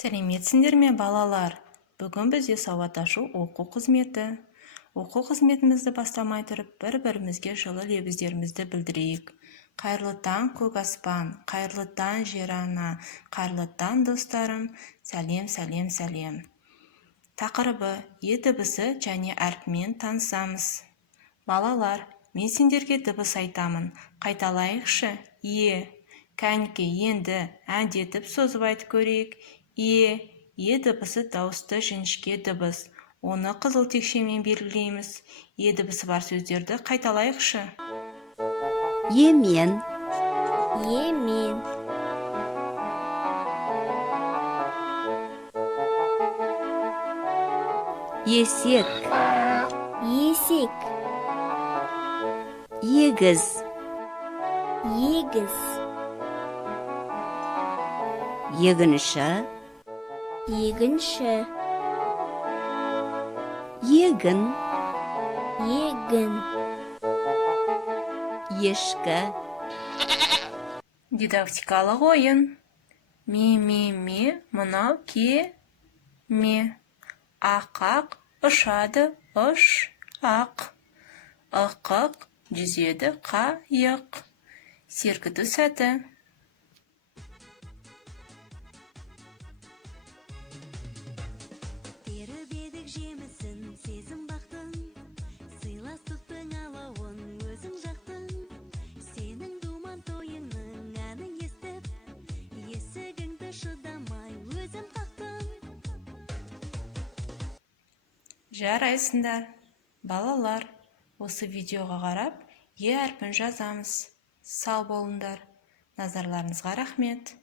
Сәлеметсіңдер ме, балалар? Бүгін бізде сауатташу оқу қызметі. Оқу қызметімізді бастамай тұрып, бір-бірімізге жылы лебіздерімізді білдірейік. Қайырлы таң, көк аспан, қайырлы таң, жер ана, қайырлы таң, достарым, сәлем, сәлем, сәлем. Тақырыбы е дыбысы және әрпімен танысамыз. Балалар, мен сендерге дыбыс айтамын. Қайталайықшы. Кәнеке, енді әндетіп созып айтып көрейік. Е дыбысы дауысты жіңішке дыбыс. Оны қызыл текшемен белгілейміз. Е дыбысы бар сөздерді қайталайықшы. Емен. Есек. Егіз. Егінші. Егін. Ешкі. Дидактикалық ойын. Ме, мынау ме. Ақақ ұшады, ақ. Ықық жүзеді, қайық. Серкіту сәті. Тербедік жемісін, сезім бақтың, сыйластықтың алауын өзің жақтың. Сенің думан тойыңның әнін естіп, есігіңді шыдамай өзім қақтым. Жарайсыңдар. Балалар, осы видеоға қарап, е әрпін жазамыз. Сау болыңдар. Назарларыңызға рахмет.